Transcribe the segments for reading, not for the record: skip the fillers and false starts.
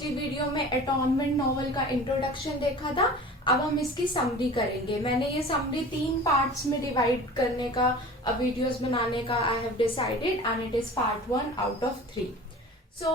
पिछली वीडियो में एटॉनमेंट नॉवल का इंट्रोडक्शन देखा था। अब हम इसकी समरी करेंगे। मैंने ये समरी 3 पार्ट्स में डिवाइड करने का वीडियोस बनाने का I have decided and it is part 1 out of 3. So,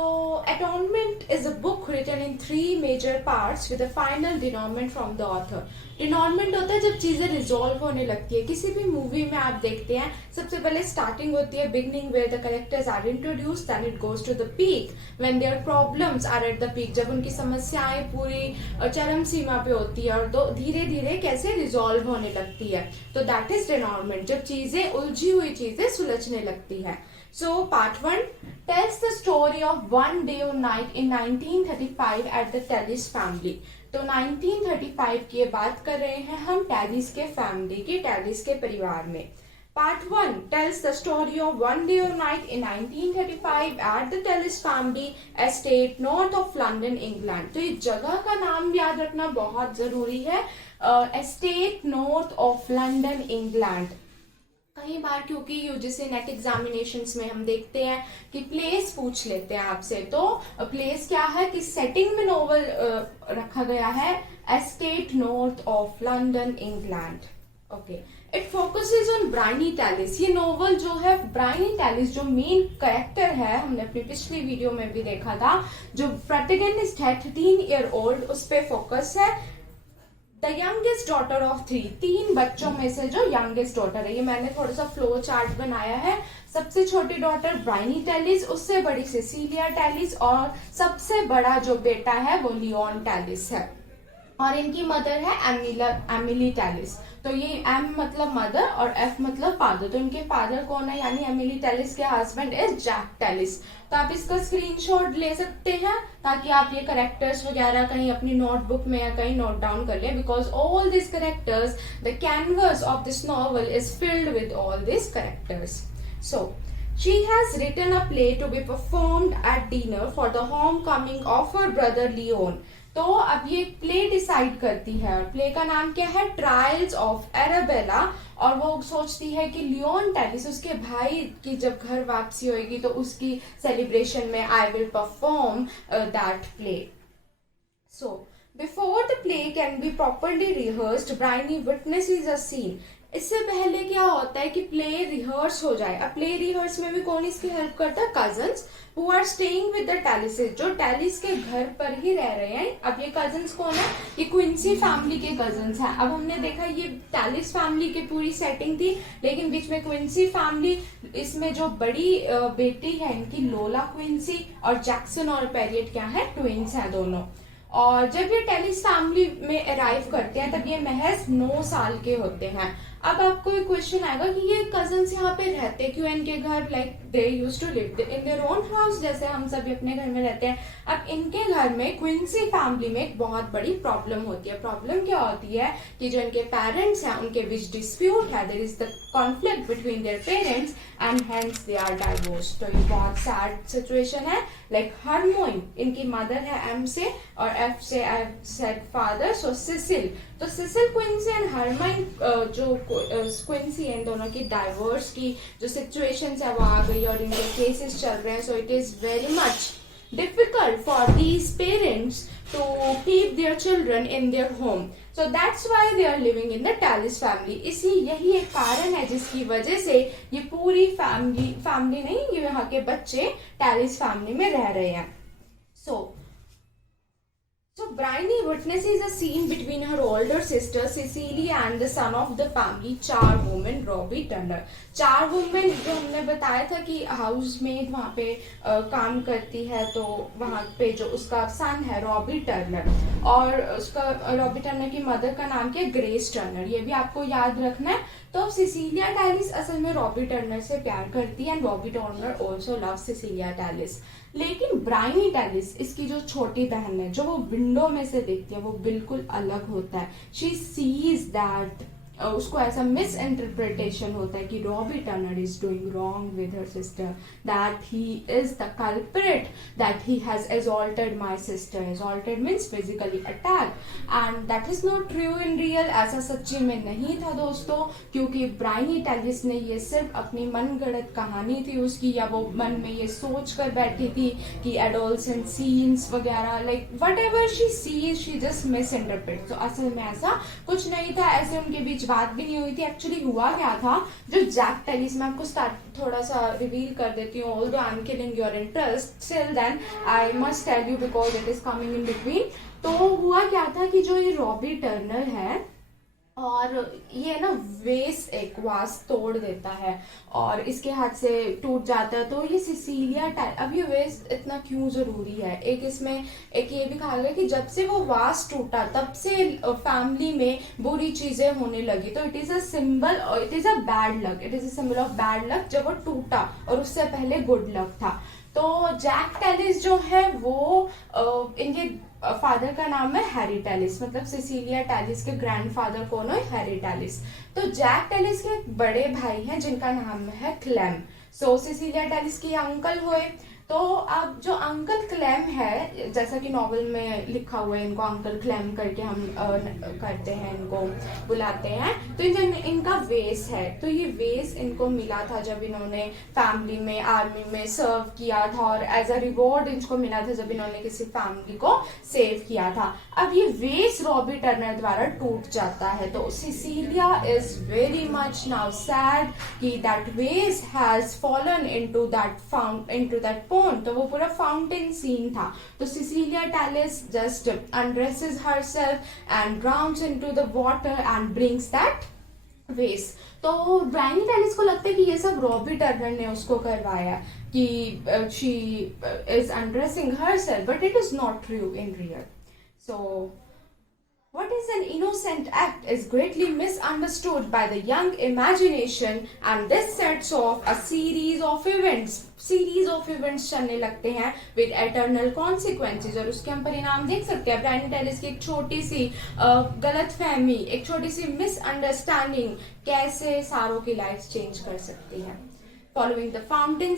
Atonement is a book written in 3 major parts with a final denouement from the author. Denouement होता है जब चीजें रिजॉल्व होने लगती है। किसी भी मूवी में आप देखते हैं सबसे पहले स्टार्टिंग होती है, beginning where the characters are introduced, then it goes to the peak when their problems are at the peak, जब उनकी समस्याएं पूरी चरम सीमा पे होती है और तो धीरे धीरे कैसे रिजॉल्व होने लगती है। तो दैट इज डेनॉर्मेंट, जब चीजें उलझी हुई चीजें सुलझने लगती है। So part 1 tells the story of one day or night in 1935 at the Tallis family. तो 1935 की बात कर रहे हैं हम टैलिस के फैमिली की, टैलिस के परिवार में। Part 1 tells the story of one day or night in 1935 at the Tallis family estate north of London, England. तो इस जगह का नाम याद रखना बहुत जरूरी है, estate north of London, England. कई बार क्योंकि यूजीसी नेट एग्जामिनेशंस में हम देखते हैं कि प्लेस पूछ लेते हैं आपसे, तो प्लेस क्या है, किस सेटिंग में नोवेल रखा गया है, estate north of London, England. Okay, it focuses on Briony Tallis. ये नोवेल जो है ब्रायनी टैलिस जो मेन कैरेक्टर है, हमने अपनी पिछली वीडियो में भी देखा था, जो प्रोटैगनिस्ट है 13 ईयर ओल्ड, उस पे फोकस है. द यंगेस्ट डॉटर ऑफ 3 बच्चों में से जो यंगेस्ट डॉटर है, ये मैंने थोड़ा सा फ्लो चार्ट बनाया है. सबसे छोटी डॉटर ब्रायनी टैलिस, उससे बड़ी सिसिलिया टैलिस और सबसे बड़ा जो बेटा है वो लियोन टैलिस है. और इनकी मदर है एमिली टैलिस. तो ये एम मतलब मदर और एफ मतलब फादर. तो इनके फादर कौन है, यानी एमिली टैलिस के हस्बैंड इज जैक टैलिस. तो आप इसका स्क्रीनशॉट ले सकते हैं ताकि आप ये करेक्टर्स वगैरह कहीं अपनी नोटबुक में या कहीं नोट डाउन कर लें, because all this characters, the canvas of this novel is filled with all this characters. So she has written a play to be performed at dinner for the homecoming of her brother Leon. तो अब ये play decide करती है, और play का नाम क्या है, ट्रायल्स ऑफ एराबेला. और वो सोचती है कि लियोन टैलिस, उसके भाई की जब घर वापसी होगी तो उसकी सेलिब्रेशन में I will perform that play. So before the play can be properly rehearsed, Briony witnesses a scene. इससे पहले क्या होता है कि प्ले रिहर्स हो जाए. अब प्ले रिहर्स में भी कौन इसकी हेल्प करता है, cousins who are staying with the Tallises, जो टैलिस के घर पर ही रह रहे हैं. अब ये कजन्स कौन है, ये क्विंसी फैमिली के कजन्स हैं. अब हमने देखा ये टैलिस फैमिली की पूरी सेटिंग थी, लेकिन बीच में क्विंसी फैमिली, इसमें जो बड़ी बेटी है इनकी लोला क्विंसी, और जैक्सन और पेरियट क्या है, ट्विंस हैं दोनों. और जब ये टैलिस फैमिली में अराइव करते हैं तब ये महज 9 साल के होते हैं. अब आपको एक क्वेश्चन आएगा कि ये कजन्स यहाँ पे रहते क्यों, इनके घर like they used to live in their own house, जैसे हम सभी अपने घर में रहते हैं. अब इनके घर में क्विंसी फैमिली में एक बहुत बड़ी प्रॉब्लम होती है. प्रॉब्लम क्या होती है कि जो इनके पेरेंट्स हैं उनके बीच डिस्प्यूट है, there is the conflict between their parents and hence they are divorced. तो ये बहुत सैड सिचुएशन है. लाइक हरमोइन इनकी मदर है एम से, और एफ से I said father, so Cecil. तो सिसिल क्विंसी एंड हरमाइन जो क्विंसी इन दोनों की डाइवोर्स की जो सिचुएशन है वो आ गई और इनके केसेस चल रहे हैं. So it is very much difficult for these parents to keep their children in their home. So that's why they are living in the Tallis family. यही एक कारण है जिसकी वजह से ये पूरी फैमिली नहीं, ये यहाँ के बच्चे टैलिस फैमिली में रह रहे हैं. So Bryony witnesses a scene between her older sister Cecilia and the son of the family, charwoman Robbie Turner. चारवुमन जो हमने बताया था कि हाउस मेड वहाँ पे काम करती है, तो वहाँ पे जो उसका सन है रॉबी टर्नर, और उसका रॉबी टर्नर की मदर का नाम क्या है, ग्रेस टर्नर. ये भी आपको याद रखना है. तो सिसिलिया टैलिस असल में रॉबी टर्नर से प्यार करती है, and Robbie Turner also love Cecilia Tallis. लेकिन ब्रायनी टैलिस, इसकी जो छोटी बहन है, जो वो विंडो में से देखती है, वो बिल्कुल अलग होता है. शी सीज दैट उसको ऐसा मिस इंटरप्रिटेशन होता है कि Robbie Turner is doing wrong with her sister, that he is the culprit, that he has assaulted my sister. Assaulted means physically attacked, and that is not true in real. ऐसा सच्ची में नहीं था दोस्तों, क्योंकि ब्रायनी टेलिस ने ये सिर्फ अपनी मनगढ़ंत कहानी थी उसकी, या वो मन में ये सोच कर बैठी थी कि एडोलसेंट सीन्स वगैरह, like what ever she sees she just miss interpret. तो असल में ऐसा कुछ नहीं था, ऐसे उनके बीच बात भी नहीं हुई थी. एक्चुअली हुआ क्या था, जो जैक टेलिस, मैं आपको स्टार्ट थोड़ा सा रिवील कर देती हूँ, although I am killing your interest, still then I must tell you because it is coming in between. तो हुआ क्या था कि जो ये रॉबी टर्नर है, और ये ना वेस एक वास तोड़ देता है और इसके हाथ से टूट जाता है. तो ये सिसिलिया अब ये वेस इतना क्यों जरूरी है, एक इसमें एक ये भी कहा गया कि जब से वो वास टूटा तब से फैमिली में बुरी चीजें होने लगी. तो it is a symbol, it is a bad luck, it is a symbol of bad luck जब वो टूटा, और उससे पहले गुड लक था. तो जैक टेलिस जो है वो इनके फादर का नाम है हैरी टेलिस, मतलब सिसिलिया टेलिस के ग्रैंडफादर कौन है, हैरी टेलिस. तो जैक टेलिस के एक बड़े भाई हैं जिनका नाम है क्लेम. सो सिसिलिया टेलिस के अंकल हुए. तो अब जो अंकल क्लेम है, जैसा कि नॉवेल में लिखा हुआ है, इनको अंकल क्लेम करके हम करते हैं, इनको बुलाते हैं. तो इनका वेस है, तो ये वेस इनको मिला था जब इन्होंने फैमिली में आर्मी में सर्व किया था, और एज अ रिवॉर्ड इनको मिला था जब इन्होंने किसी फैमिली को सेव किया था. अब ये वेस रॉबी टर्नर द्वारा टूट जाता है. तो Sicilia is very much now sad कि दैट वेस हैज फॉलन इनटू दैट तो वो पूरा फाउंटेन सीन था. तो Sicilia Tellis just undresses herself and drowns into the water and brings that vase. तो ब्रायनी टेलिस को लगता है कि ये सब रॉबी टर्नर ने उसको करवाया, कि she is undressing herself, but it is not true in real. So what is an innocent act is greatly misunderstood by the young imagination, and this sets off a series of events. Series of events चलने लगते हैं with eternal consequences, और उसके हम परिणाम देख सकते हैं. ब्रायनी टेलिस की एक छोटी सी गलतफहमी, एक छोटी सी मिसअंडरस्टैंडिंग कैसे सारों की लाइफ चेंज कर सकती है. Following the fountain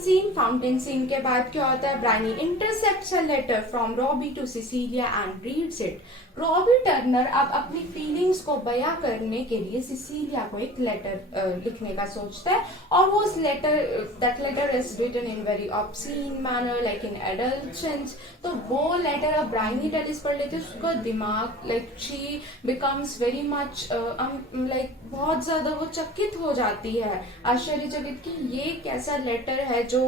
scene के बाद क्या होता है, ब्रायनी intercepts a letter from Robbie to Cecilia and reads it. Robbie Turner अब अपनी फीलिंग्स को बयां करने के लिए सिसिलिया को एक लेटर लिखने का सोचता है, और वो उस that letter is written in very obscene manner, like in adulations. तो वो लेटर अब ब्रायनी टेलिस पढ़ लेते, उसका दिमाग, like she becomes very much like बहुत ज्यादा वो चकित हो जाती है, आश्चर्यचकित कि ये कैसा लेटर है जो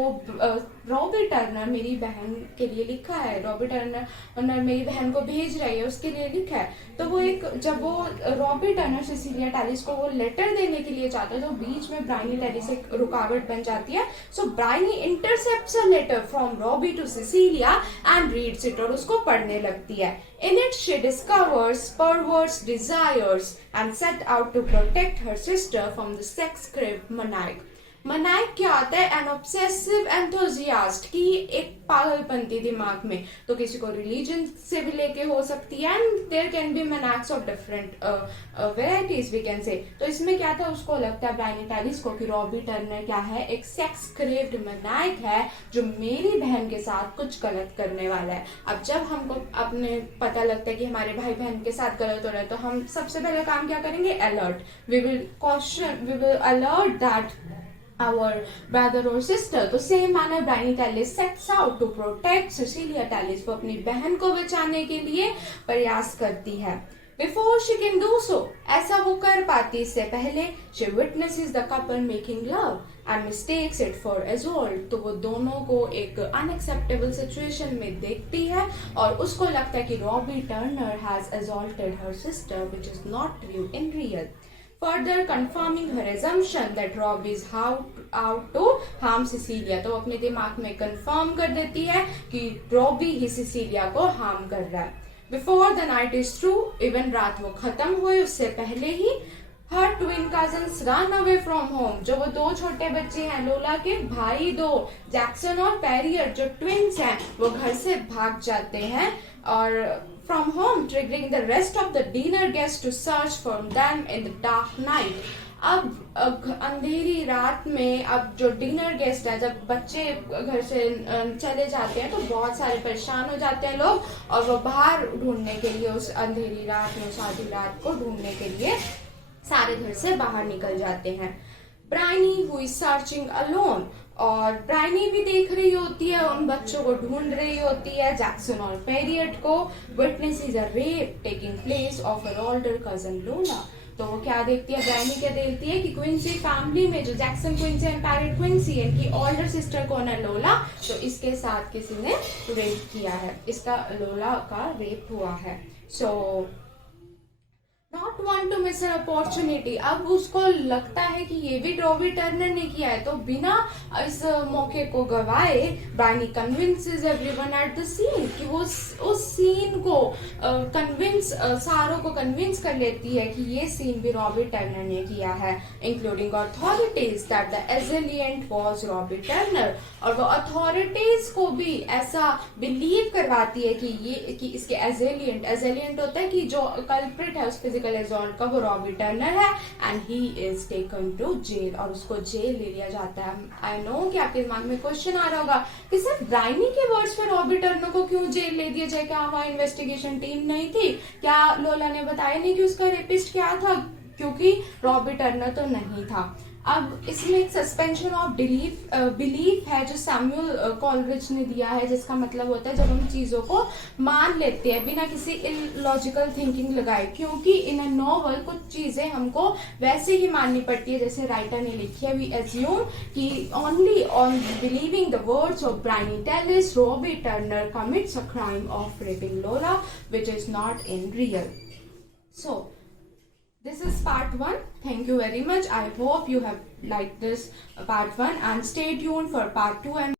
रॉबी टर्नर मेरी बहन के लिए लिखा है, रॉबी टर्नर मेरी बहन को भेज रही है, उसके लिए लिखा है. तो वो जब वो रॉबी टर्नर सिसिलिया टेलिस को वो लेटर देने के लिए चाहता है, तो बीच में ब्रायनी टेलिस एक रुकावट बन जाती है. So Briony intercepts a letter from Robbie to Cecilia and reads it, और उसको पढ़ने लगती है. In it, she discovers perverse desires and set out to protect her sister from the sex-craved maniac. मनाइक क्या आता है, एन ऑब्सेसिव एंथुजियास्ट, की एक पागलपंती दिमाग में. तो किसी को रिलीजन से भी लेके हो सकती है, and there can be many kinds of different varieties we can say. तो इसमें क्या था, उसको लगता है ब्रायनी टेलिस को कि रॉबी टर्नर क्या है, एक सेक्स क्रेव्ड मनाइक है जो मेरी बहन के साथ कुछ गलत करने वाला है. अब जब हमको अपने पता लगता है कि हमारे भाई बहन के साथ गलत हो रहा है, तो हम सबसे पहले काम क्या करेंगे, alert. We will alert that our brother or sister. तो same manner Briony Tallis sets out to protect Cecilia Tallis, वो अपनी बहन को बचाने के लिए प्रयास करती है. Before she can do so, ऐसा वो कर पाती इससे पहले, she witnesses the couple making love and mistakes it for assault. तो वो दोनों को एक unacceptable situation में देखती है, और उसको लगता है कि Robbie Turner has assaulted her sister, which is not true in real. Further confirming her assumption that Robbie is out to harm Cecilia. तो अपने दिमाग में confirm कर देती है कि रॉबी ही सिसिलिया को harm कर रहा है. Before the night is through, even रात वो खत्म हुई उससे पहले ही, her twin cousins run away from home. जो वो दो छोटे बच्चे हैं लोला के भाई दो, जैक्सन और पेरियर जो ट्विंस हैं, वो घर से भाग जाते हैं. और from home, triggering the rest of the dinner guests to search for them in the dark night. अब अंधेरी रात में अब जो डिनर गेस्ट है, जब बच्चे घर से चले जाते हैं तो बहुत सारे परेशान हो जाते हैं लोग, और वो बाहर ढूंढने के लिए उस अंधेरी रात में, उस आधी रात को ढूंढने के लिए सारे घर से बाहर निकल जाते हैं. ब्राइनी हु इज सर्चिंग अलोन, और ब्राइनी भी देख रही होती है, उन बच्चों को ढूंढ रही होती है, जैक्सन और पेरियट को. Witnesses a rape taking place of her older cousin लोला. तो वो क्या देखती है, ब्राइनी क्या देखती है कि क्विंसी फैमिली में जो जैक्सन क्विंसी एंड पेरियट क्विंसी, इनकी ओल्डर सिस्टर कौन है, लोला, तो इसके साथ किसी ने रेप किया है, इसका लोला का रेप हुआ है. So not want to miss an opportunity. अब उसको लगता है कि ये भी रॉबी टर्नर ने किया है, तो बिना इस मौके को गवाए Briony convinces everyone at the scene कि वो उस सीन को सारों को कन्विंस कर लेती है कि ये सीन भी रॉबी टर्नर ने किया है, including authorities that the assailant was Robbie Turner. और वो अथॉरिटीज को भी ऐसा बिलीव करवाती है कि इसके एजेलिएंट होता है कि जो कल्प्रिट है उस फिजिकल असॉल्ट का, वो रॉबी टर्नर है, and he is taken to jail, और उसको जेल ले लिया जाता है. आई नो कि आपके दिमाग में क्वेश्चन आ रहा होगा कि सिर्फ ब्राइनी के वर्ड्स पे रॉबी टर्नर को क्यों जेल ले दिया जाए, क्या वहां इन्वेस्टिगेशन टीम नहीं थी, क्या लोला ने बताया नहीं कि उसका रेपिस्ट क्या था, क्योंकि रॉबी टर्नर तो नहीं था. अब इसमें एक सस्पेंशन ऑफ बिलीफ है जो सैमुअल कॉलरिज ने दिया है, जिसका मतलब होता है जब हम चीजों को मान लेते हैं बिना किसी इलॉजिकल थिंकिंग लगाए, क्योंकि इन अ नॉवल कुछ चीजें हमको वैसे ही माननी पड़ती है जैसे राइटर ने लिखी है. वी एज्यूम कि only on believing the words of Briony Tallis Robbie Turner commits a crime of raping Lola which is not in real. So this is part 1. Thank you very much. I hope you have liked this part 1 and stay tuned for part 2 and